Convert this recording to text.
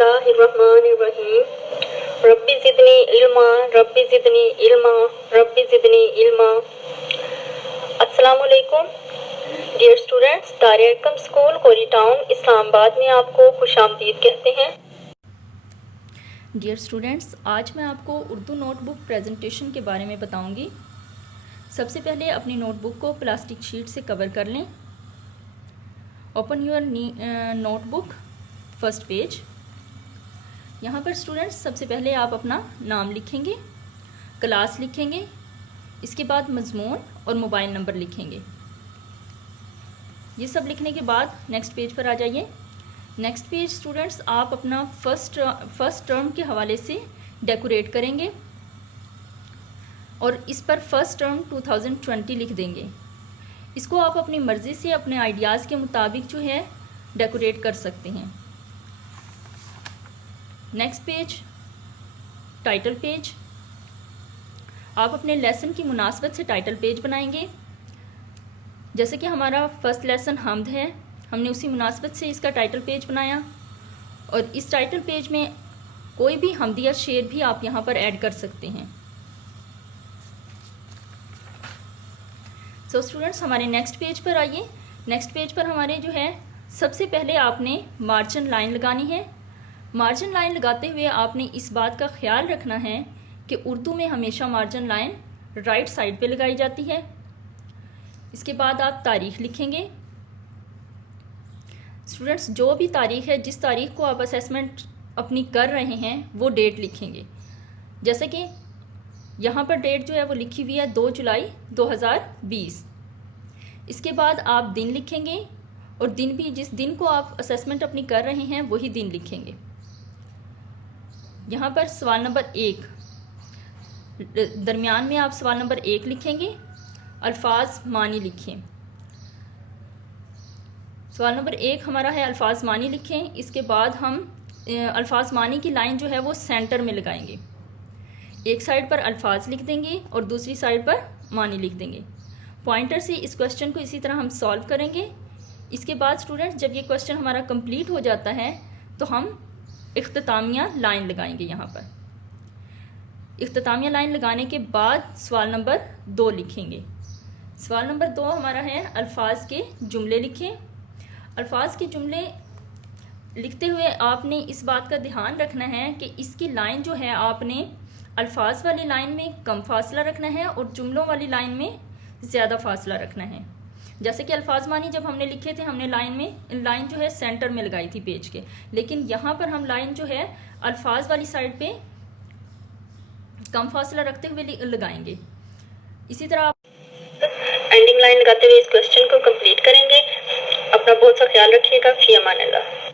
बिस्मिल्लाहिर्रहमानिर्रहीम। रब्बी ज़िदनी इल्मा, रब्बी ज़िदनी इल्मा, रब्बी ज़िदनी इल्मा। अस्सलामुअलैकुम dear students, दारिया एकम school कोरी town Islamabad में आपको खुशामदीद कहते हैं। डियर स्टूडेंट्स, आज मैं आपको उर्दू नोटबुक प्रेजेंटेशन के बारे में बताऊंगी। सबसे पहले अपनी नोटबुक को प्लास्टिक शीट से कवर कर लें। Open your notebook, first page. यहाँ पर स्टूडेंट्स सबसे पहले आप अपना नाम लिखेंगे, क्लास लिखेंगे, इसके बाद मजमून और मोबाइल नंबर लिखेंगे। ये सब लिखने के बाद नेक्स्ट पेज पर आ जाइए। नेक्स्ट पेज स्टूडेंट्स आप अपना फर्स्ट टर्म के हवाले से डेकोरेट करेंगे और इस पर फर्स्ट टर्म 2020 लिख देंगे। इसको आप अपनी मर्ज़ी से अपने आइडियाज़ के मुताबिक जो है डेकोरेट कर सकते हैं। Next page title page. आप अपने लेसन की मुनासबत से टाइटल पेज बनाएंगे। जैसे कि हमारा फर्स्ट लेसन हम्द है, हमने उसी मुनासबत से इसका टाइटल पेज बनाया और इस टाइटल पेज में कोई भी हम्द या शेर भी आप यहाँ पर ऐड कर सकते हैं। सो स्टूडेंट्स हमारे नेक्स्ट पेज पर आइए। नेक्स्ट पेज पर हमारे जो है सबसे पहले आपने मार्जिन लाइन लगानी है। मार्जिन लाइन लगाते हुए आपने इस बात का ख्याल रखना है कि उर्दू में हमेशा मार्जिन लाइन राइट साइड पे लगाई जाती है। इसके बाद आप तारीख़ लिखेंगे। स्टूडेंट्स जो भी तारीख़ है, जिस तारीख़ को आप असेसमेंट अपनी कर रहे हैं वो डेट लिखेंगे। जैसे कि यहाँ पर डेट जो है वो लिखी हुई है 2 जुलाई 2020। इसके बाद आप दिन लिखेंगे और दिन भी जिस दिन को आप असेसमेंट अपनी कर रहे हैं वही दिन लिखेंगे। यहाँ पर सवाल नंबर 1 दरमियान में आप सवाल नंबर 1 लिखेंगे, अल्फाज मानी लिखें। सवाल नंबर 1 हमारा है अल्फाज मानी लिखें। इसके बाद हम अल्फाज मानी की लाइन जो है वो सेंटर में लगाएंगे। एक साइड पर अल्फाज लिख देंगे और दूसरी साइड पर मानी लिख देंगे। पॉइंटर से इस क्वेश्चन को इसी तरह हम सॉल्व करेंगे। इसके बाद स्टूडेंट्स जब ये क्वेश्चन हमारा कंप्लीट हो जाता है तो हम इख्तितामिया लाइन लगाएंगे। यहाँ पर इख्तितामिया लाइन लगाने के बाद सवाल नंबर 2 लिखेंगे। सवाल नंबर 2 हमारा है अल्फाज के जुमले लिखें। अल्फाज के जुमले लिखते हुए आपने इस बात का ध्यान रखना है कि इसकी लाइन जो है आपने अल्फाज वाली लाइन में कम फासला रखना है और जुमलों वाली लाइन में ज़्यादा फासला रखना है। जैसे कि अल्फाज मानी जब हमने लिखे थे हमने लाइन जो है सेंटर में लगाई थी पेज के, लेकिन यहाँ पर हम लाइन जो है अल्फाज वाली साइड पे कम फासला रखते हुए लगाएंगे। इसी तरह आप एंडिंग लाइन लगाते हुए इस क्वेश्चन को कंप्लीट करेंगे। अपना बहुत सा ख्याल रखिएगा। फी अमान अल्लाह।